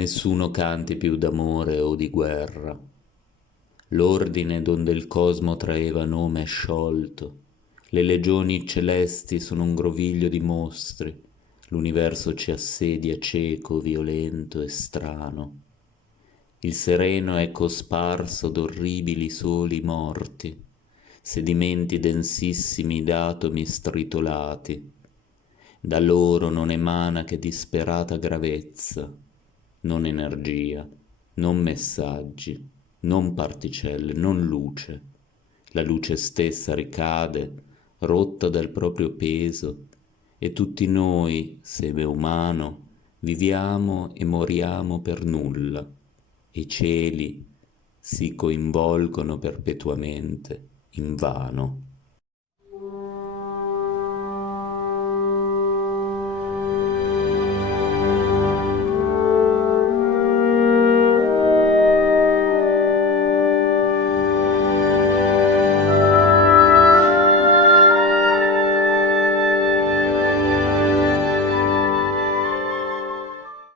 nessuno canti più d'amore o di guerra. L'ordine donde il cosmo traeva nome è sciolto, le legioni celesti sono un groviglio di mostri, l'universo ci assedia cieco, violento e strano. Il sereno è cosparso d'orribili soli morti, sedimenti densissimi d'atomi stritolati. Da loro non emana che disperata gravezza, non energia, non messaggi, non particelle, non luce. La luce stessa ricade, rotta dal proprio peso, e tutti noi, seme umano, viviamo e moriamo per nulla, e i cieli si coinvolgono perpetuamente invano.